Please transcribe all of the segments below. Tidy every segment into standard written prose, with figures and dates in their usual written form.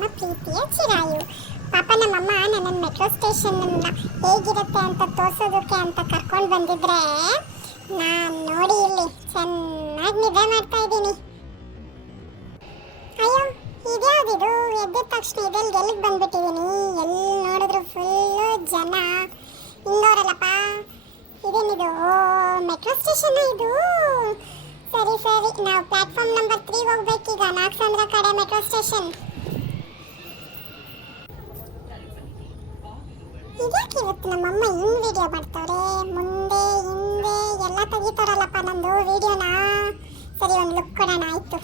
ನಿಮ್ಮ ಪ್ರೀತಿಯ ಚಿರಾಯು. ಪಾಪ ನಮ್ಮಮ್ಮ ನನ್ನನ್ನು ಮೆಟ್ರೋ ಸ್ಟೇಷನ್ ಹೇಗಿರುತ್ತೆ ಅಂತ ತೋರ್ಸೋದಕ್ಕೆ ಅಂತ ಕರ್ಕೊಂಡು ಬಂದಿದ್ರೆ ನಾನು ನೋಡಿ ಇಲ್ಲಿ ಚೆನ್ನಾಗಿ ನಿದ್ದೆ ಮಾಡ್ತಾ ಇದ್ದೀನಿ. ಅಯ್ಯೋ ಇದ್ಯಾವುದಿದು, ಎದ್ದ ತಕ್ಷಣ ಇದೆಲ್ಲಿ ಎಲ್ಲಿಗೆ ಬಂದ್ಬಿಟ್ಟಿದ್ದೀನಿ. ಎಲ್ಲಿ ನೋಡಿದ್ರು ಫುಲ್ಲು ಜನ. ಇಂದೋರಲ್ಲಪ್ಪ, ಇದೇನಿದು? ಮೆಟ್ರೋ ಸ್ಟೇಷನ್ ಇದು. ಸರಿ ಸರಿ, ನಾವು ಪ್ಲಾಟ್ಫಾರ್ಮ್ ನಂಬರ್ 3 ಹೋಗ್ಬೇಕೀಗ. ನಾಗಸಂದ್ರ ಕಡೆ ಮೆಟ್ರೋ ಸ್ಟೇಷನ್. ಇದಕ್ಕೆ ಇವತ್ತು ನಮ್ಮಮ್ಮ ಹಿಂಗ್ ವಿಡಿಯೋ ಮಾಡ್ತವ್ರೆ, ಮುಂದೆ ಹಿಂದೆ ಎಲ್ಲ ತೆಗಿತಾರಲ್ಲಪ್ಪ ನಂದು ವಿಡಿಯೋನ. ಸರಿ, ಒಂದು ಲುಕ್ ಕೊಡೋಣ. ಆಯ್ತು,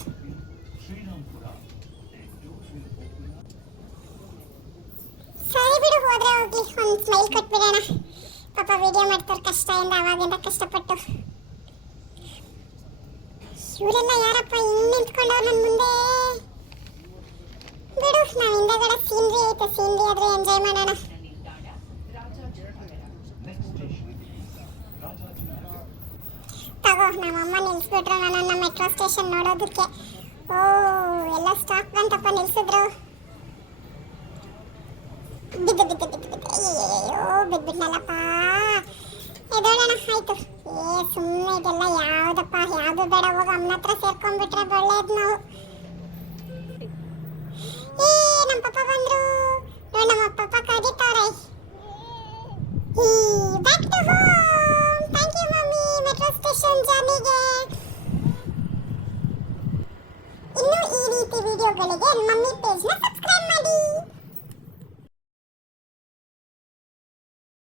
ಸರಿ ಬಿಡು, ಹೋದ್ರೆ ಹೋಗ್ಲಿ, ಒಂದು ಸ್ಮೈಲ್ ಕೊಟ್ಬಿಡೋಣ. ಪಾಪ ವಿಡಿಯೋ ಮಾಡ್ತಾರೆ ಕಷ್ಟದಿಂದ, ಅವಾಗಿಂದ ಕಷ್ಟಪಟ್ಟು. ಇವರೆಲ್ಲ ಯಾರಪ್ಪ ಹಿಂಗ್ ನಿಂತ್ಕೊಂಡವ್ರು ನನ್ನ ಮುಂದೆ? ಬಿಡು, ನಾವು ಹಿಂದೆಗಡೆ ಸೀನ್ರಿ ಐತೆ, ಸೀನ್ರಿ ಆದ್ರೆ ಎಂಜಾಯ್ ಮಾಡೋಣ. ತಗೋ, ನಮ್ಮಮ್ಮ ನಿಲ್ಸ್ಬಿಟ್ರು ನನ್ನನ್ನು ಮೆಟ್ರೋ ಸ್ಟೇಷನ್ ನೋಡೋದಕ್ಕೆ. ಓ, ಎಲ್ಲ ಸ್ಟಾಪ್ ಬಂತಪ್ಪ, ನಿಲ್ಸಿದ್ರು. ಬಿದ್ದು ಬಿದ್ದು ಬಿದ್ದು ಬಿದ್ದು, ಅಯ್ಯೋ ಬಿದ್ಬಿಟ್ನಲ್ಲಪ್ಪ. ಎದೋಳೋಣ. ಆಯ್ತು. ಸುಮ್ಮನೆ ಇದೆಲ್ಲ ಯಾವುದಪ್ಪ, ಯಾವುದು ಬೇಡ, ಹೋಗಿ ಅಮ್ಮನ ಹತ್ರ ಸೇರ್ಕೊಂಡ್ಬಿಟ್ರೆ ಒಳ್ಳೇದು ನಾವು. ನಮ್ಮ ಪಪ್ಪ ಬಂದ್ರು ನೋಡಿ, ನಮ್ಮ ಪಪ್ಪ ಕರೀತಾರೆ. Back to home. Thank you mummy, metro station ಜರ್ನಿಗೆ. ಇನ್ನು ಈ ರೀತಿ ವಿಡಿಯೋಗಳಿಗೆ ಮಮ್ಮಿ ಪೇಜ್ನ